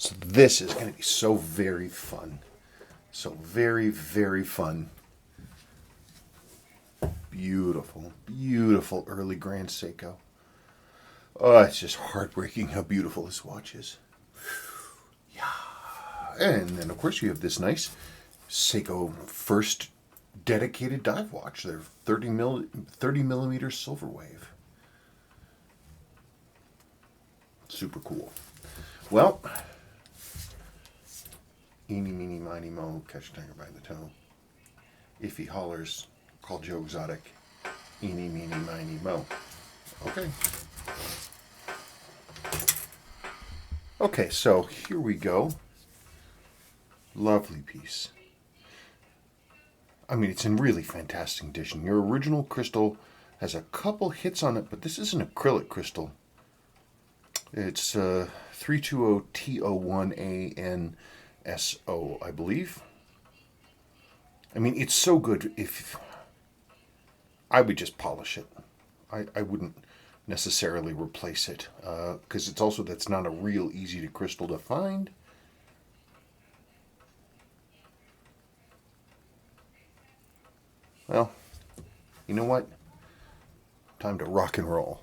So this is going to be so very fun. So very, very fun. Beautiful, beautiful early Grand Seiko. Oh, it's just heartbreaking how beautiful this watch is. Yeah. And then, of course, you have this nice Seiko first dedicated dive watch. They're 30 millimeter Silverwave. Super cool. Well, eeny, meeny, miny, mo, catch a tiger by the toe. If he hollers, call Joe Exotic. Eeny, meeny, miny, mo. Okay. Okay, so here we go. Lovely piece. I mean, it's in really fantastic condition. Your original crystal has a couple hits on it, but this is an acrylic crystal. It's 320TO1ANSO, I believe. I mean, it's so good. If I would just polish it, I wouldn't necessarily replace it because it's also that's not a real easy to crystal to find. Well, you know what? Time to rock and roll.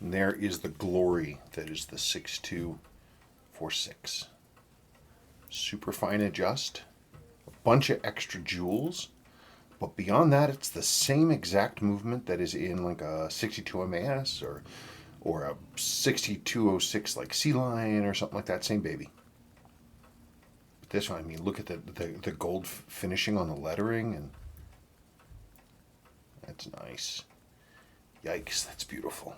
And there is the glory that is the 6246. Super fine adjust, a bunch of extra jewels, but beyond that, it's the same exact movement that is in like a 62 MAS or a 6206 like Sea Lion or something like that. Same baby. But this one, I mean, look at the gold finishing on the lettering, and that's nice. Yikes, that's beautiful.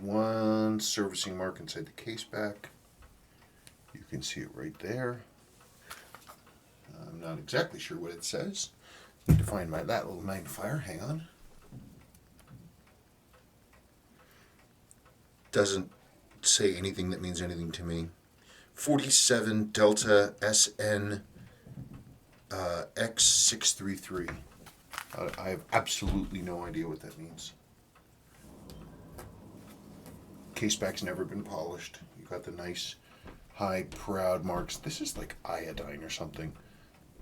One servicing mark inside the case back. You can see it right there. I'm not exactly sure what it says. Need to find that little magnifier. Hang on. Doesn't say anything that means anything to me. 47 Delta SN X633. I have absolutely no idea what that means. Caseback's never been polished. You got the nice, high, proud marks. This is like iodine or something.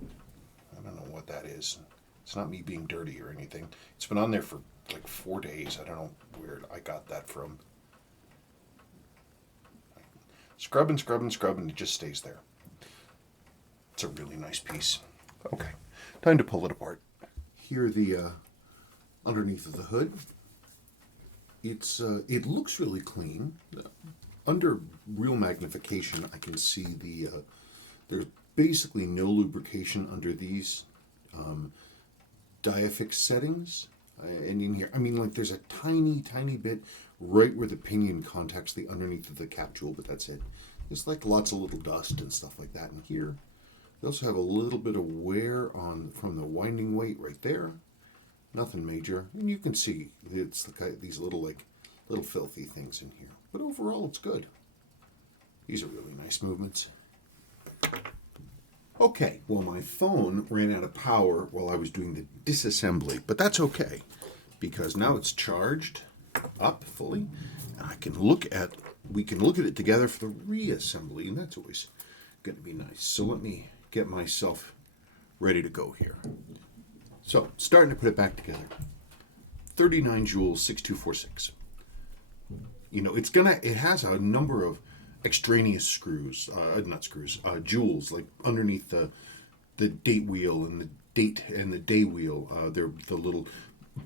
I don't know what that is. It's not me being dirty or anything. It's been on there for like 4 days. I don't know where I got that from. Scrub and scrub and scrub, and it just stays there. It's a really nice piece. Okay, time to pull it apart. Here, the underneath of the hood. It looks really clean. Under real magnification, I can see there's basically no lubrication under these diaffix settings. And in here, I mean, like there's a tiny, tiny bit right where the pinion contacts the underneath of the cap jewel, but that's it. There's like lots of little dust and stuff like that in here. They also have a little bit of wear from the winding weight right there. Nothing major, and you can see it's these little filthy things in here. But overall, it's good. These are really nice movements. Okay, well, my phone ran out of power while I was doing the disassembly, but that's okay because now it's charged up fully, and we can look at it together for the reassembly, and that's always going to be nice. So let me get myself ready to go here. So, starting to put it back together. 39 jewels, 6246. You know, it has a number of extraneous jewels, like underneath the date wheel and the date and the day wheel. They're the little,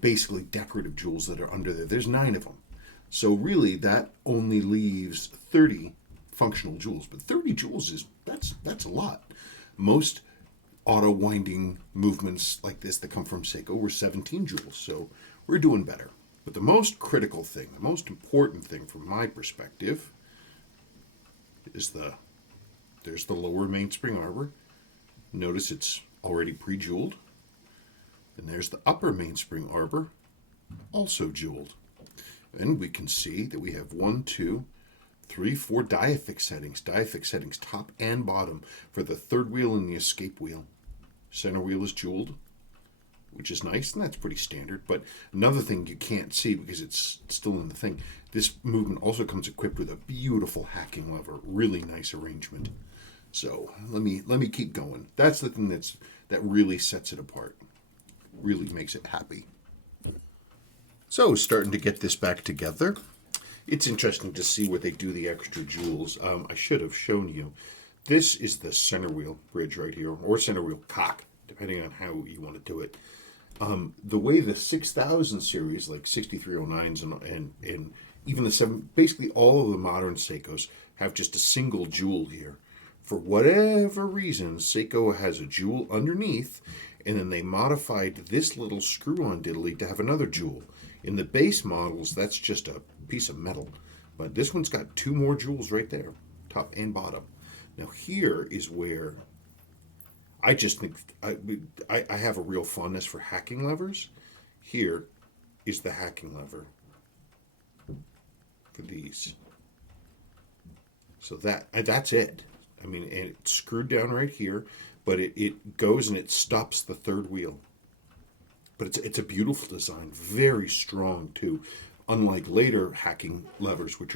basically decorative jewels that are under there. There's 9 of them. So really, that only leaves 30 functional jewels. But 30 jewels that's a lot. Most auto winding movements like this that come from Seiko were 17 jewels, so we're doing better. But the most critical thing, the most important thing from my perspective is there's the lower mainspring arbor. Notice it's already pre-jeweled. And there's the upper mainspring arbor, also jeweled. And we can see that we have 1, 2, 3, 4 diaffix settings top and bottom for the third wheel and the escape wheel. Center wheel is jeweled. which is nice, and that's pretty standard. But another thing you can't see because it's still in the thing, this movement also comes equipped with a beautiful hacking lever, really nice arrangement. So let me keep going. That's the thing that really sets it apart, really makes it happy. So starting to get this back together. It's interesting to see where they do the extra jewels. I should have shown you. This is the center wheel bridge right here, or center wheel cock, depending on how you want to do it. The way the 6000 series, like 6309s and even the 7, basically all of the modern Seikos have just a single jewel here. For whatever reason, Seiko has a jewel underneath, and then they modified this little screw-on diddly to have another jewel. In the base models, that's just a piece of metal. But this one's got 2 more jewels right there, top and bottom. Now here is where I just think I have a real fondness for hacking levers. Here is the hacking lever for these. So that's it. I mean, and it's screwed down right here, but it goes and it stops the third wheel. But it's a beautiful design, very strong too, unlike later hacking levers, which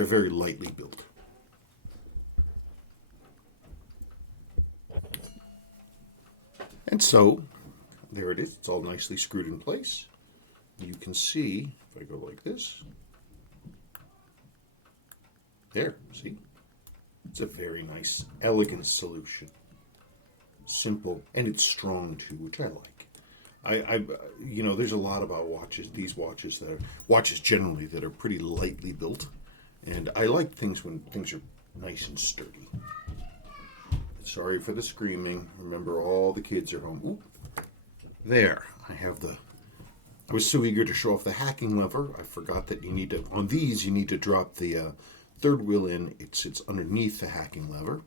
are very lightly built. And so, there it is. It's all nicely screwed in place. You can see, if I go like this, there, see? It's a very nice, elegant solution. Simple, and it's strong too, which I like. There's a lot about watches, these watches that are, watches generally that are pretty lightly built. And I like things when things are nice and sturdy. Sorry for the screaming. Remember, all the kids are home. Oop. There, I was so eager to show off the hacking lever. I forgot that on these, you need to drop the third wheel in. It sits underneath the hacking lever.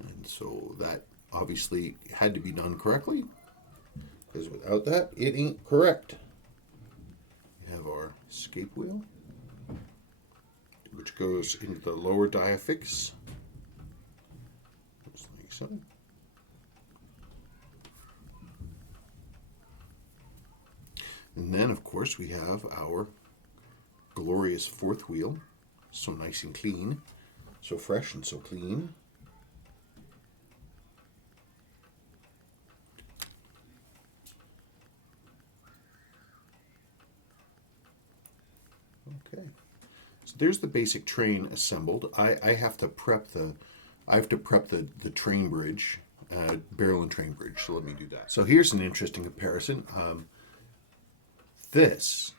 And so that obviously had to be done correctly, because without that, it ain't correct. We have our escape wheel, which goes into the lower diaphix. Just like so. And then, of course, we have our glorious fourth wheel. So nice and clean. So fresh and so clean. Okay. So there's the basic train assembled. I have to prep the train bridge, barrel and train bridge. So let me do that. So here's an interesting comparison. This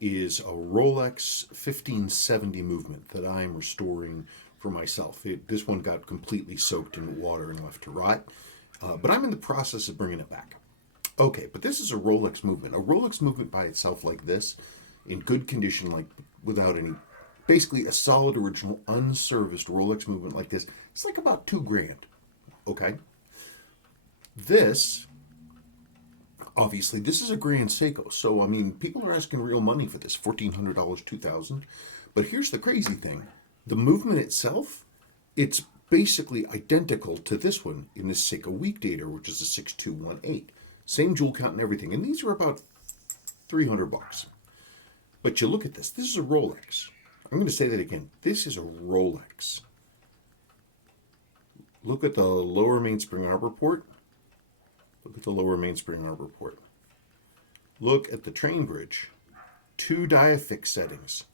is a Rolex 1570 movement that I'm restoring for myself. This one got completely soaked in water and left to rot, but I'm in the process of bringing it back. Okay, but this is a Rolex movement. A Rolex movement by itself like this, in good condition, like without any, basically a solid original unserviced Rolex movement like this, it's like about $2,000. Okay? This, obviously, this is a Grand Seiko, so I mean, people are asking real money for this, $1,400, $2,000. But here's the crazy thing: the movement itself, it's basically identical to this one in this Seiko Weekdater, which is a 6218. Same jewel count and everything, and these are about $300. But you look at this. This is a Rolex. I'm going to say that again. This is a Rolex. Look at the lower mainspring arbor port. Look at the lower mainspring arbor port. Look at the train bridge. 2 diaphix settings.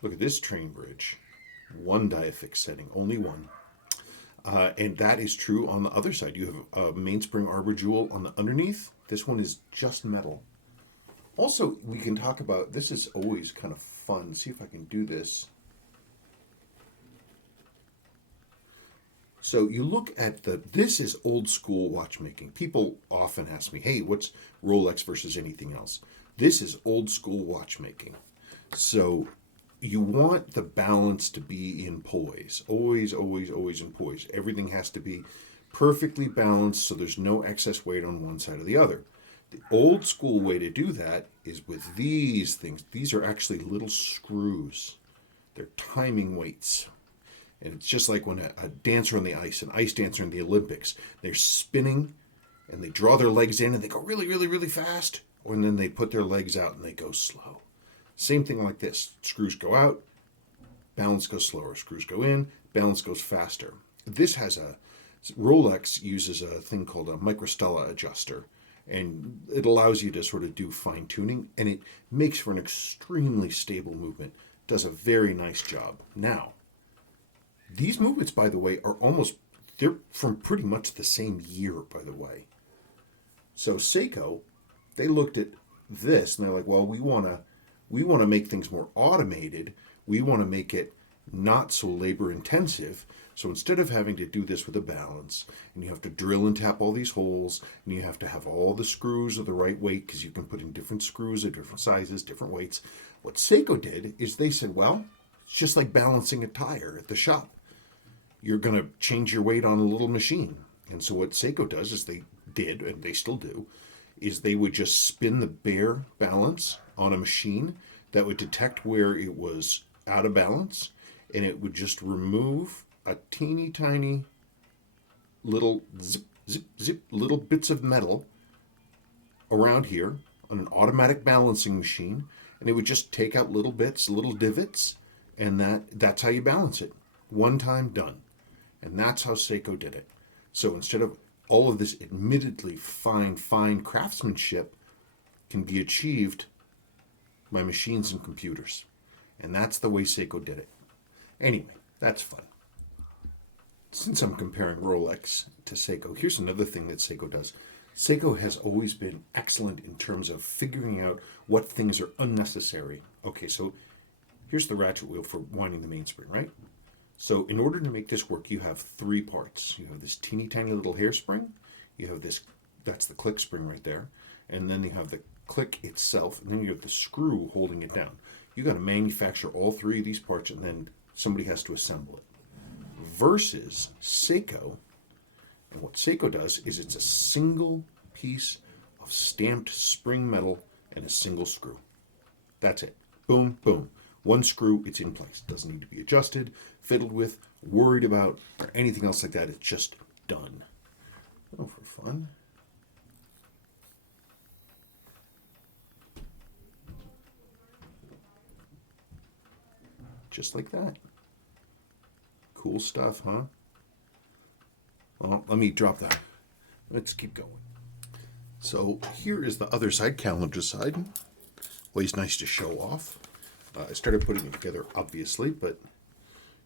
Look at this train bridge. 1 diaphix setting. Only 1. And that is true on the other side. You have a mainspring arbor jewel on the underneath. This one is just metal. Also, we can talk about, this is always kind of fun. See if I can do this. So you look at this is old school watchmaking. People often ask me, hey, what's Rolex versus anything else? This is old school watchmaking. So you want the balance to be in poise. Always, always, always in poise. Everything has to be perfectly balanced so there's no excess weight on one side or the other. The old school way to do that is with these things. These are actually little screws. They're timing weights. And it's just like when a dancer on the ice, an ice dancer in the Olympics, they're spinning and they draw their legs in and they go really, really, really fast, and then they put their legs out and they go slow. Same thing like this. Screws go out, balance goes slower. Screws go in, balance goes faster. This has Rolex uses a thing called a microstella adjuster, and it allows you to sort of do fine tuning, and it makes for an extremely stable movement. Does a very nice job. Now, these movements, by the way, they're from pretty much the same year, by the way. So Seiko, they looked at this and they're like, well, we want to make things more automated. We want to make it not so labor intensive. So instead of having to do this with a balance, and you have to drill and tap all these holes, and you have to have all the screws of the right weight because you can put in different screws of different sizes, different weights, what Seiko did is they said, well, it's just like balancing a tire at the shop. You're going to change your weight on a little machine. And so what Seiko does is they did, and they still do, is they would just spin the bare balance on a machine that would detect where it was out of balance, and it would just remove a teeny tiny little zip, zip, zip, little bits of metal around here on an automatic balancing machine, and it would just take out little bits, little divots, and that's how you balance it. One time, done. And that's how Seiko did it. So instead of all of this admittedly fine craftsmanship can be achieved by machines and computers. And that's the way Seiko did it. Anyway, that's fun. Since I'm comparing Rolex to Seiko, here's another thing that Seiko does. Seiko has always been excellent in terms of figuring out what things are unnecessary. Okay, so here's the ratchet wheel for winding the mainspring, right? So in order to make this work, you have three parts. You have this teeny tiny little hairspring. You have this, that's the click spring right there. And then you have the click itself, and then you have the screw holding it down. You got to manufacture all three of these parts, and then somebody has to assemble it. Versus Seiko, and what Seiko does is it's a single piece of stamped spring metal and a single screw. That's it. Boom, boom. One screw, it's in place. Doesn't need to be adjusted, fiddled with, worried about, or anything else like that. It's just done. Oh, for fun. Just like that. Cool stuff, huh? Well, let me drop that. Let's keep going. So here is the other side, calendar side. Always nice to show off. I started putting it together, obviously, but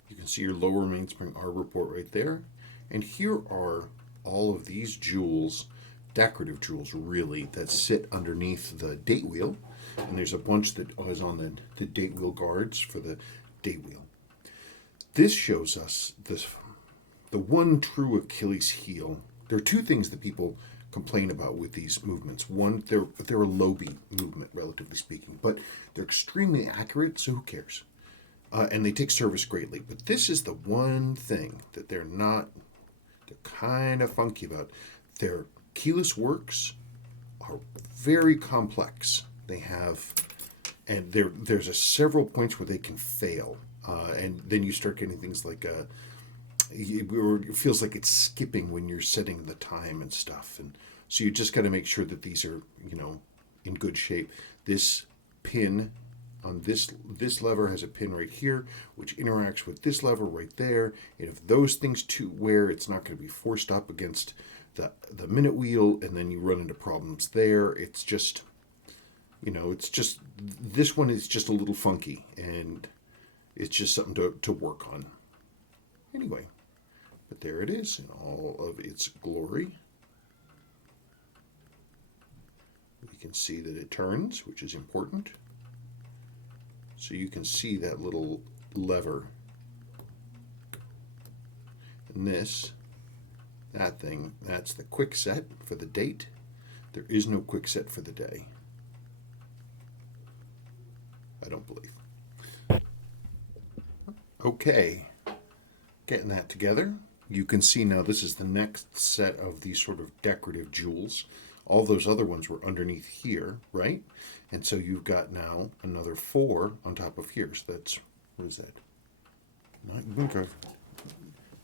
you can see your lower mainspring R report right there. And here are all of these jewels, decorative jewels, really, that sit underneath the date wheel. And there's a bunch that is on the date wheel guards for the date wheel. This shows us the one true Achilles heel. There are two things that people complain about with these movements. One, they're a low beat movement, relatively speaking, but they're extremely accurate, so who cares? And they take service greatly. But this is the one thing that they're kind of funky about. Their keyless works are very complex. They have, and there's several points where they can fail. And then you start getting things like it feels like it's skipping when you're setting the time and stuff. And so you just got to make sure that these are, in good shape. This pin on this lever has a pin right here, which interacts with this lever right there. And if those things wear, it's not going to be forced up against the minute wheel, and then you run into problems there. It's just, this one is just a little funky, and it's just something to work on. Anyway, but there it is in all of its glory. You can see that it turns, which is important. So you can see that little lever. And that thing, that's the quick set for the date. There is no quick set for the day. I don't believe. Okay, getting that together. You can see now this is the next set of these sort of decorative jewels. All those other ones were underneath here, right? And so you've got now another 4 on top of here. So that's, what is that?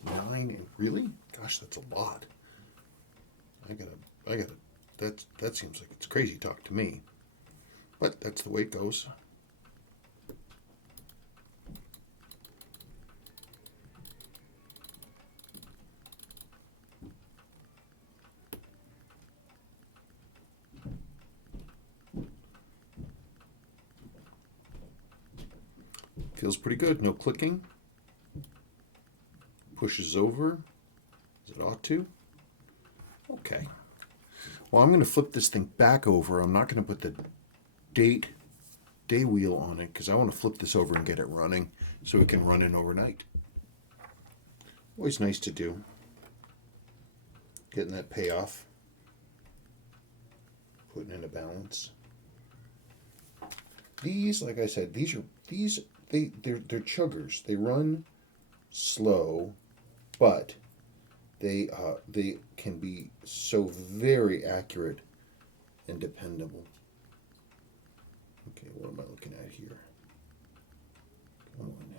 9, really? Gosh, that's a lot. I gotta I got it. That seems like it's crazy talk to me, but that's the way it goes. Feels pretty good. No clicking. Pushes over as it ought to. Okay. Well, I'm going to flip this thing back over. I'm not going to put the day wheel on it because I want to flip this over and get it running so it can run in overnight. Always nice to do. Getting that payoff. Putting in a balance. These, like I said, they're chuggers. They run slow, but they can be so very accurate and dependable. Okay, what am I looking at here? Come on now.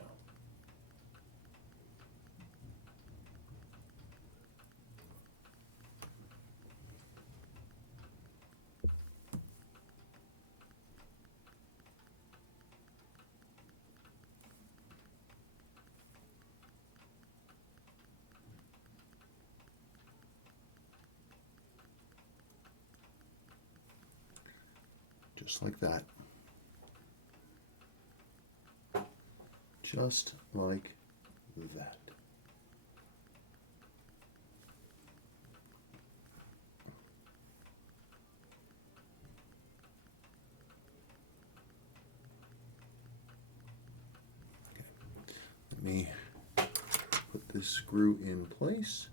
Just like that. Just like that. Okay. Let me put this screw in place.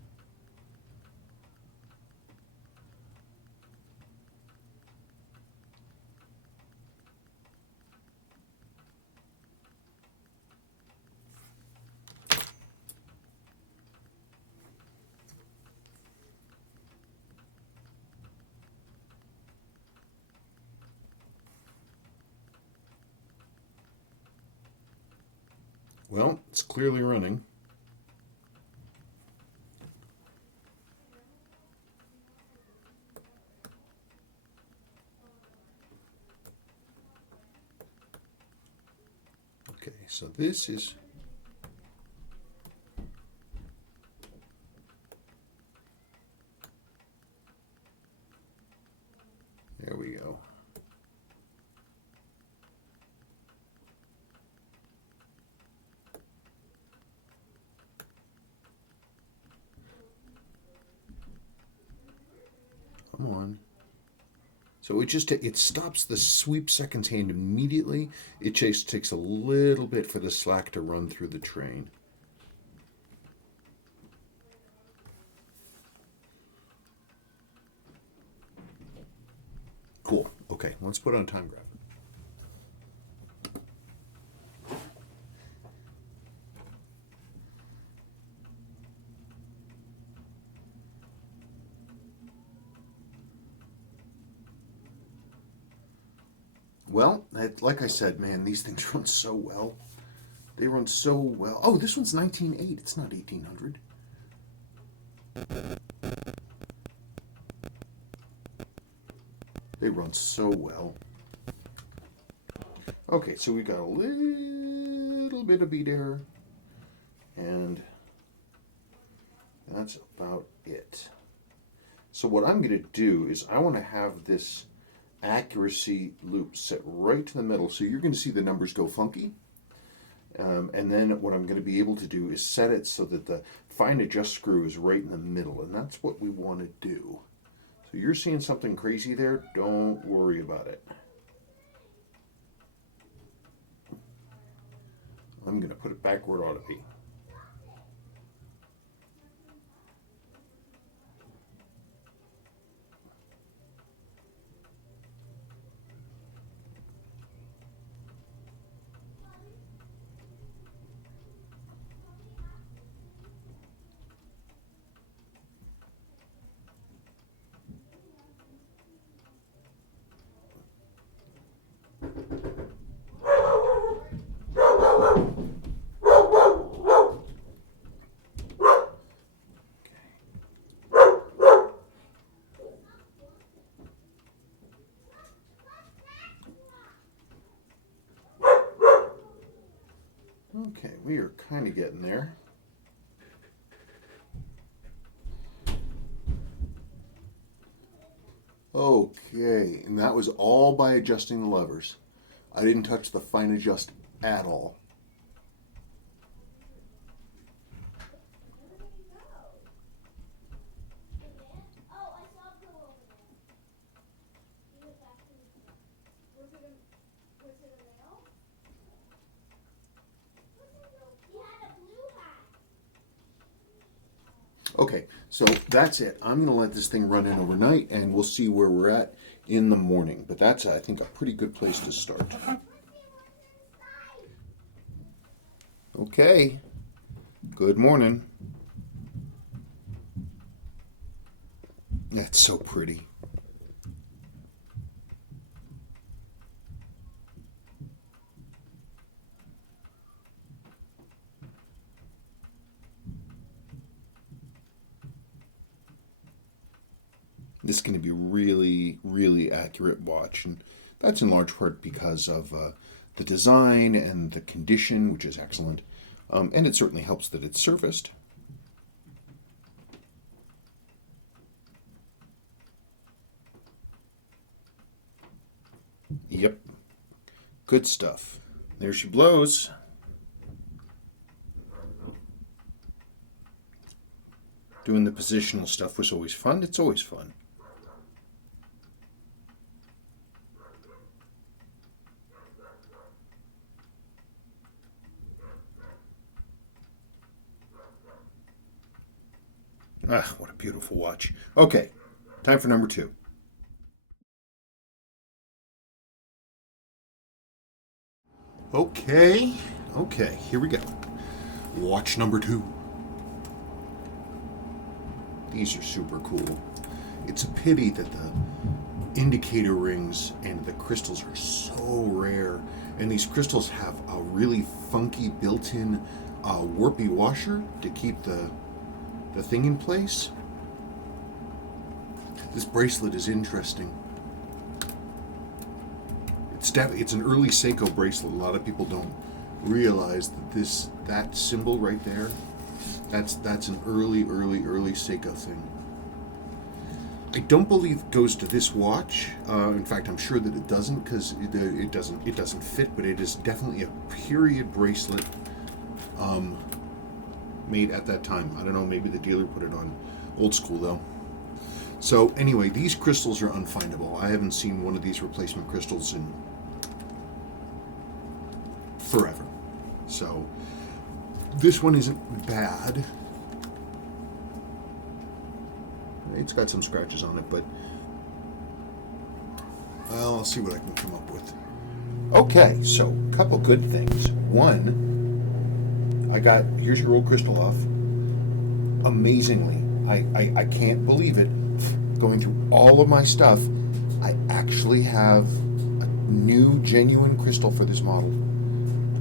Well, it's clearly running. Okay, so this is... There we go. Come on. So it stops the sweep seconds hand immediately. It just takes a little bit for the slack to run through the train. Cool. Okay, let's put on a time graph. Well, like I said, man, these things run so well. They run so well. Oh, this one's 1908. It's not 1800. They run so well. Okay, so we got a little bit of beat error, and that's about it. So what I'm going to do is I want to have this accuracy loop set right to the middle, so you're going to see the numbers go funky. And then what I'm going to be able to do is set it so that the fine adjust screw is right in the middle, and that's what we want to do. So you're seeing something crazy there, don't worry about it. I'm going to put it back where it ought to be. Okay, we are kind of getting there. Okay, and that was all by adjusting the levers. I didn't touch the fine adjust at all. Okay, so that's it. I'm going to let this thing run in overnight, and we'll see where we're at in the morning. But that's, I think, a pretty good place to start. Okay, good morning. That's so pretty. This is going to be really, really accurate watch, and that's in large part because of the design and the condition, which is excellent, and it certainly helps that it's surfaced. Yep, good stuff. There she blows. Doing the positional stuff was always fun. It's always fun. Ah, what a beautiful watch. Okay, time for number 2. Okay, here we go. Watch number 2. These are super cool. It's a pity that the indicator rings and the crystals are so rare, and these crystals have a really funky built-in warpy washer to keep the thing in place. This bracelet is interesting. It's an early Seiko bracelet. A lot of people don't realize that that symbol right there, that's an early Seiko thing. I don't believe it goes to this watch. In fact, I'm sure that it doesn't, because it doesn't fit. But it is definitely a period bracelet made at that time. I don't know. Maybe the dealer put it on. Old school though. So anyway, these crystals are unfindable. I haven't seen one of these replacement crystals in forever. So this one isn't bad. It's got some scratches on it, but well, I'll see what I can come up with. Okay, so a couple good things. One, here's your old crystal off. Amazingly, I can't believe it. Going through all of my stuff, I actually have a new genuine crystal for this model.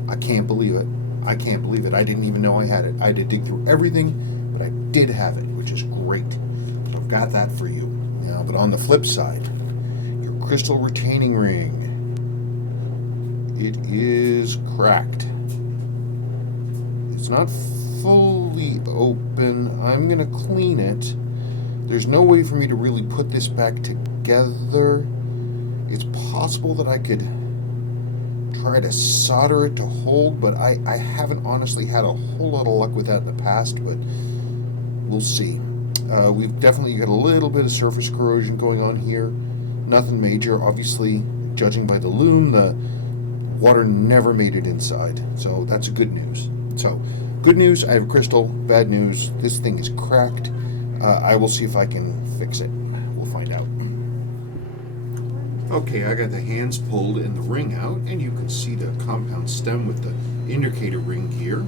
I can't believe it. I didn't even know I had it. I had to dig through everything, but I did have it, which is great. So I've got that for you. Now, but on the flip side, your crystal retaining ring, it is cracked. It's not fully open. I'm going to clean it. There's no way for me to really put this back together. It's possible that I could try to solder it to hold, but I haven't honestly had a whole lot of luck with that in the past, but we'll see. We've definitely got a little bit of surface corrosion going on here. Nothing major. Obviously, judging by the loom, the water never made it inside, so that's good news. So, good news, I have a crystal. Bad news, this thing is cracked. I will see if I can fix it. We'll find out. Okay, I got the hands pulled and the ring out, and you can see the compound stem with the indicator ring gear.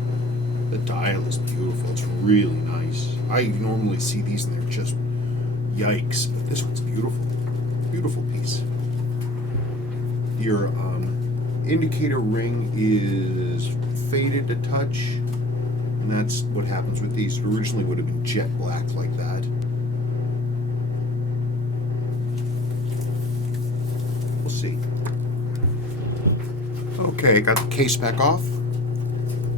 The dial is beautiful. It's really nice. I normally see these and they're just yikes, but this one's beautiful. Beautiful piece. Your indicator ring is faded a touch, and that's what happens with these. It originally would have been jet black like that. We'll see. Okay, got the case back off.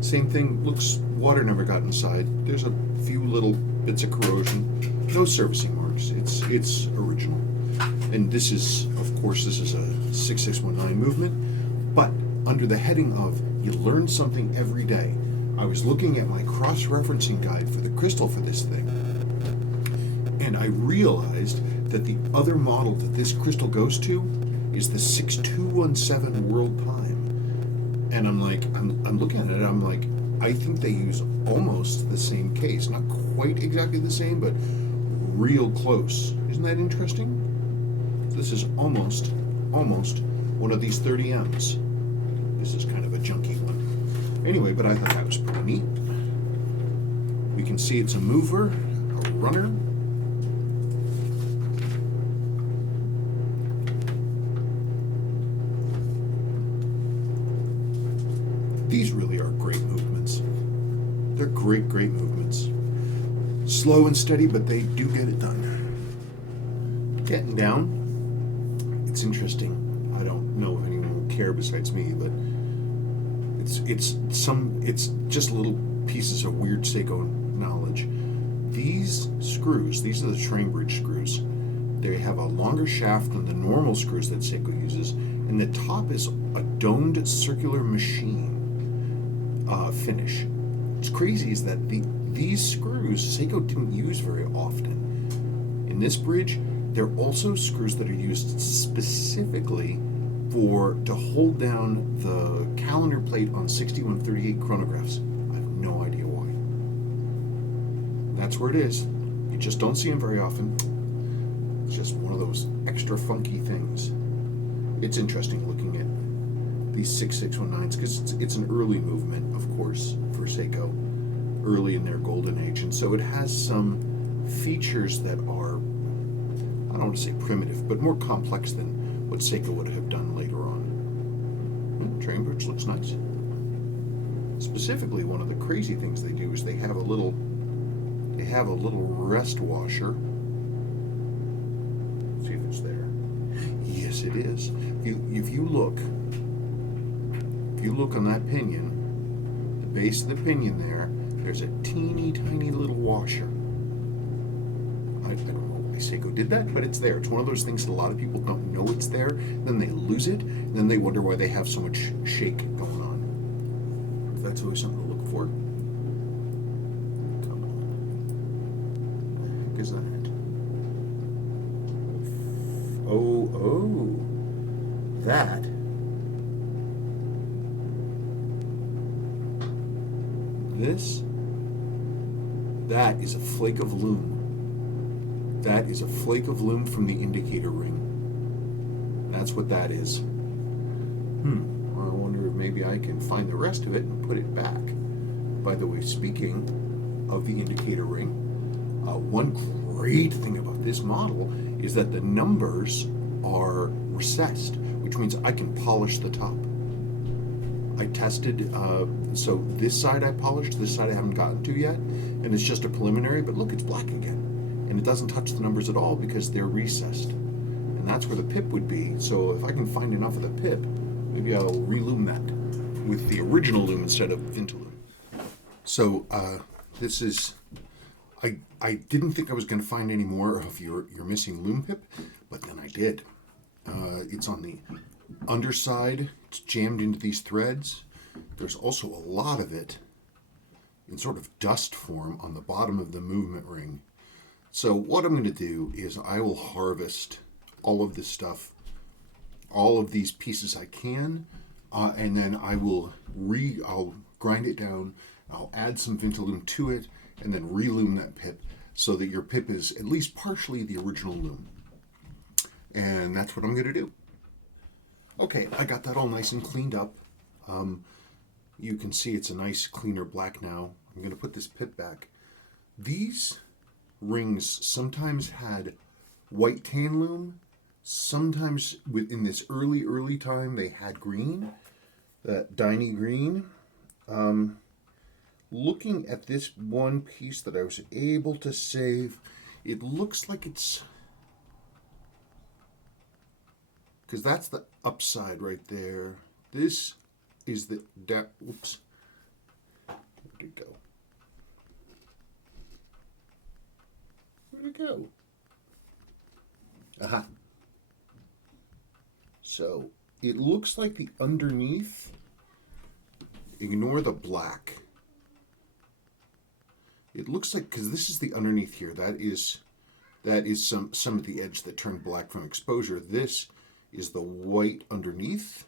Same thing, looks, water never got inside. There's a few little bits of corrosion. No servicing marks. It's original. And this is, of course, this is a 6619 movement, but under the heading of you learn something every day, I was looking at my cross-referencing guide for the crystal for this thing, and I realized that the other model that this crystal goes to is the 6217 World Time. And I'm like, I'm looking at it, I'm like, I think they use almost the same case. Not quite exactly the same, but real close. Isn't that interesting? This is almost one of these 30Ms. This is kind of a junky one. Anyway, but I thought that was pretty neat. We can see it's a mover, a runner. These really are great movements. They're great movements. Slow and steady, but they do get it done. Getting down. It's interesting. I don't know if anyone will care besides me, but it's just little pieces of weird Seiko knowledge. These screws, these are the train bridge screws. They have a longer shaft than the normal screws that Seiko uses, and the top is a domed circular machine finish. What's crazy is that these screws Seiko didn't use very often. In this bridge, they're also screws that are used specifically to hold down the calendar plate on 6138 chronographs. I have no idea why. That's where it is. You just don't see them very often. It's just one of those extra funky things. It's interesting looking at these 6619s because it's an early movement, of course, for Seiko, early in their golden age, and so it has some features that are, I don't want to say primitive, but more complex than what Seiko would have done later on. Train bridge looks nice. Specifically, one of the crazy things they do is they have a little rest washer. Let's see if it's there. Yes, it is. If you look on that pinion, the base of the pinion there's a teeny tiny little washer. I don't know why Seiko did that, but it's there. It's one of those things that a lot of people don't know it's there, then they lose it, and then they wonder why they have so much shake going on. That's always something to look for. Come on. What the heck is that? Oh, that. That is a flake of loom. That is a flake of loom from the indicator ring. That's what that is. I wonder if maybe I can find the rest of it and put it back. By the way, speaking of the indicator ring, one great thing about this model is that the numbers are recessed, which means I can polish the top. I tested, so this side I polished, this side I haven't gotten to yet, and it's just a preliminary, but look, it's black again. And it doesn't touch the numbers at all because they're recessed. And that's where the pip would be, so if I can find enough of the pip, maybe I'll relume that with the original loom instead of Vintalume. So, this is, I didn't think I was going to find any more of your missing loom pip, but then I did. It's on the underside. It's jammed into these threads. There's also a lot of it in sort of dust form on the bottom of the movement ring. So what I'm going to do is I will harvest all of this stuff, all of these pieces I can, and then I'll grind it down, I'll add some Vintalume to it, and then relume that pip so that your pip is at least partially the original loom. And that's what I'm going to do. Okay, I got that all nice and cleaned up. You can see it's a nice cleaner black now. I'm going to put this pip back. These rings sometimes had white tan loom. Sometimes in this early time they had green, that Diny green. Looking at this one piece that I was able to save, it looks like it's, because that's the upside right there. This is the, oops. it go? Where'd it go? Aha. So it looks like the underneath, ignore the black. It looks like, because this is the underneath here, that is some of the edge that turned black from exposure. This is the white underneath.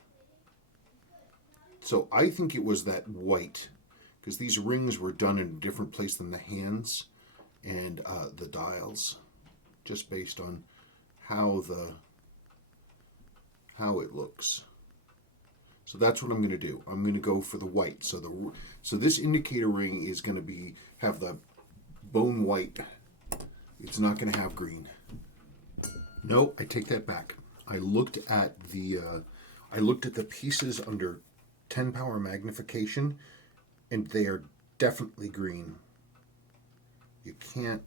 So I think it was that white, because these rings were done in a different place than the hands and the dials, just based on how it looks. So that's what I'm going to do. I'm going to go for the white. So this indicator ring is going to have the bone white. It's not going to have green. No, I take that back. I looked at the pieces under 10 power magnification, and they are definitely green. You can't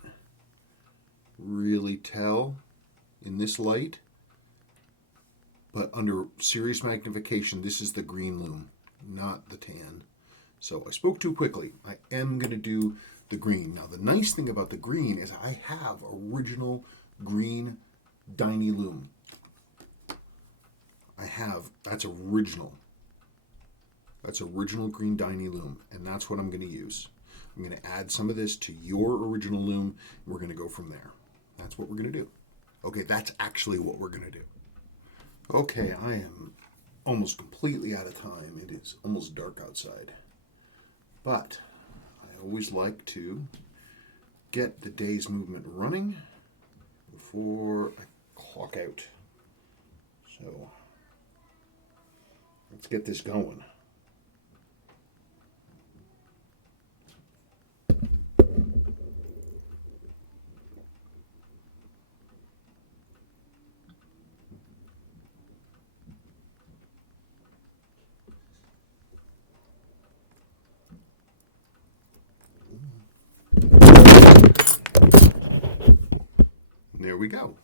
really tell in this light, but under serious magnification, this is the green lume, not the tan. So I spoke too quickly. I am going to do the green. Now, the nice thing about the green is I have original green Dynie lume. That's original. That's original green Dynie lume, and that's what I'm going to use. I'm going to add some of this to your original lume, and we're going to go from there. That's what we're going to do. Okay, that's actually what we're going to do. Okay, I am almost completely out of time. It is almost dark outside. But I always like to get the day's movement running before I clock out. So let's get this going. There we go.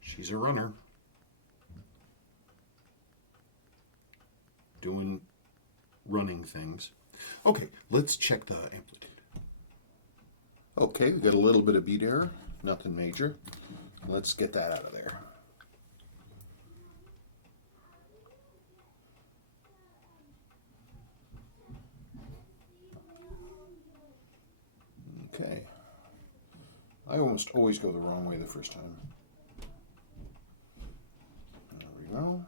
She's a runner. Doing running things. Okay, let's check the amplitude. Okay, we got a little bit of beat error, nothing major. Let's get that out of there. Okay. I almost always go the wrong way the first time. There we go.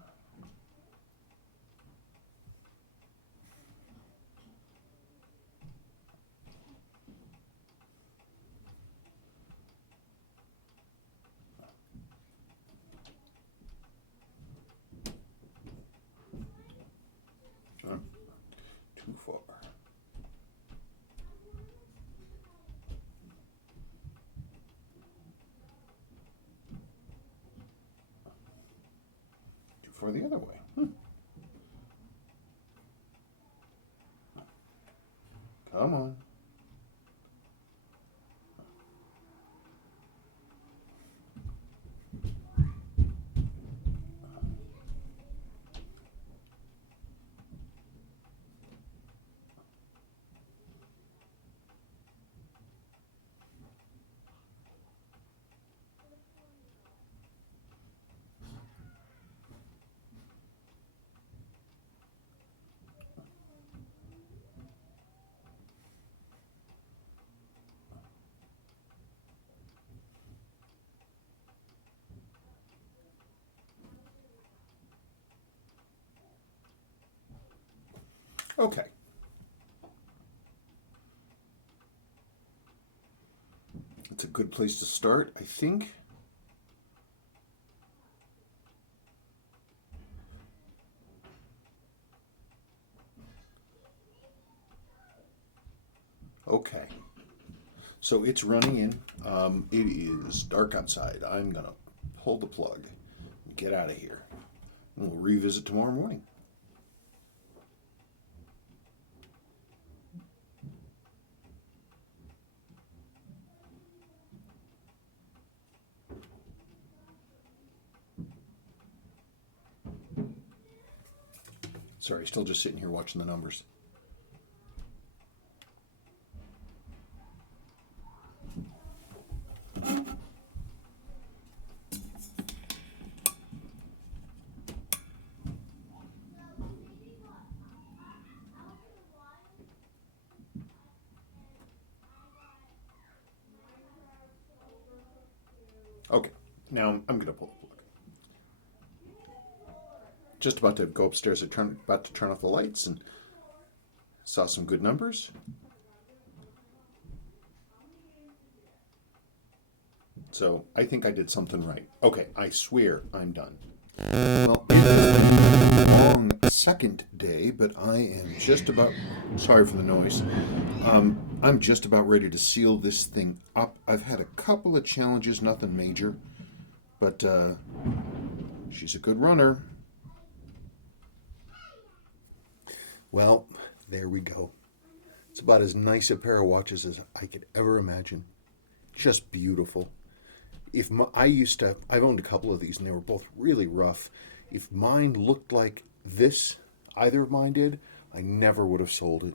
Too far. Too far the other way. Come on. Okay. It's a good place to start, I think. Okay. So it's running in. It is dark outside. I'm going to pull the plug and get out of here. And we'll revisit tomorrow morning. Sorry, still just sitting here watching the numbers. Okay, now I'm going to pull the plug. Just about to go upstairs, about to turn off the lights, and saw some good numbers. So I think I did something right. Okay, I swear I'm done. Well, it has been a long second day, but I am just about, sorry for the noise, I'm just about ready to seal this thing up. I've had a couple of challenges, nothing major, but she's a good runner. Well, there we go. It's about as nice a pair of watches as I could ever imagine. Just beautiful. I've owned a couple of these and they were both really rough. If mine looked like this, either of mine did, I never would have sold it.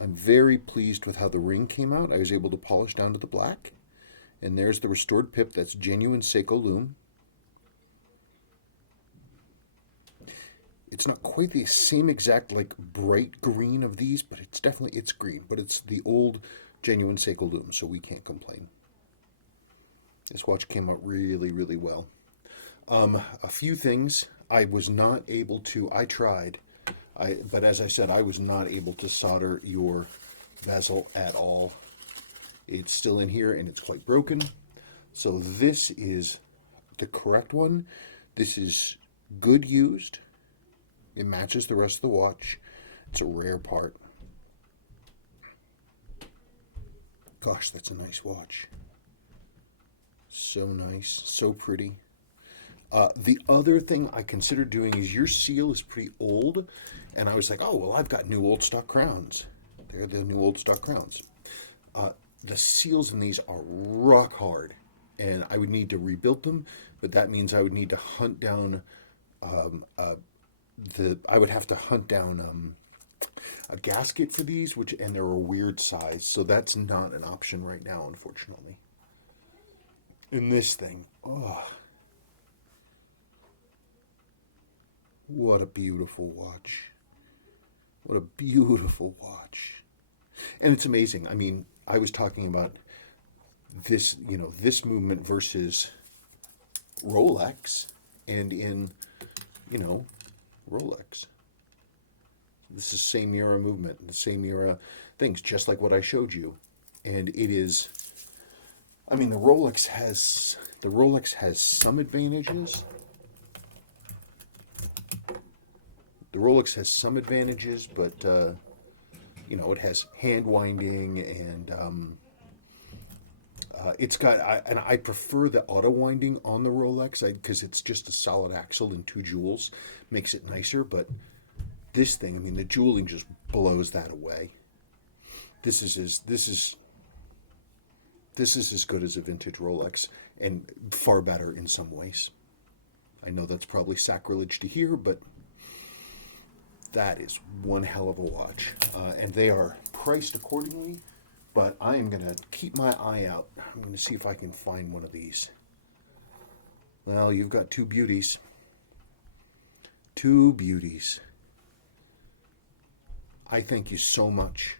I'm very pleased with how the ring came out. I was able to polish down to the black. And there's the restored pip. That's genuine Seiko lume. It's not quite the same exact like bright green of these, but it's green. But it's the old genuine Seiko lume, so we can't complain. This watch came out really, really well. A few things I was not able to. I tried, but as I said, I was not able to solder your bezel at all. It's still in here and it's quite broken. So this is the correct one. This is good used. It matches the rest of the watch. It's a rare part. Gosh, that's a nice watch. So nice, so pretty. The other thing I considered doing is your seal is pretty old, and I was like, oh, well, I've got new old stock crowns. They're the new old stock crowns. The seals in these are rock hard, and I would need to rebuild them, but that means I would need to hunt down I would have to hunt down a gasket for these, and they're a weird size, so that's not an option right now, unfortunately. In this thing, oh, what a beautiful watch. What a beautiful watch. And it's amazing. I mean, I was talking about this, this movement versus Rolex, and in, Rolex. This is same era movement, the same era things, just like what I showed you. And it is, I mean, the Rolex has some advantages. The Rolex has some advantages, but it has hand winding, and it's got. I prefer the auto winding on the Rolex because it's just a solid axle and 2 jewels, makes it nicer. But this thing, I mean, the jeweling just blows that away. This is as good as a vintage Rolex, and far better in some ways. I know that's probably sacrilege to hear, but that is one hell of a watch. And they are priced accordingly, but I am going to keep my eye out. I'm going to see if I can find one of these. Well, you've got 2 beauties. 2 beauties. I thank you so much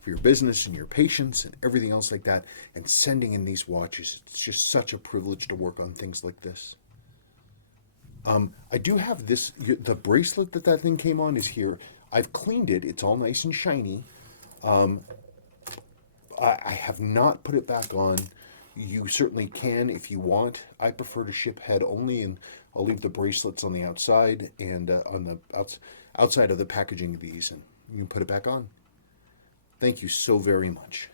for your business and your patience and everything else like that, and sending in these watches. It's just such a privilege to work on things like this. I do have this, the bracelet that thing came on is here. I've cleaned it. It's all nice and shiny. I have not put it back on. You certainly can if you want. I prefer to ship head only, and I'll leave the bracelets on the outside and on the outside of the packaging of these, and you can put it back on. Thank you so very much.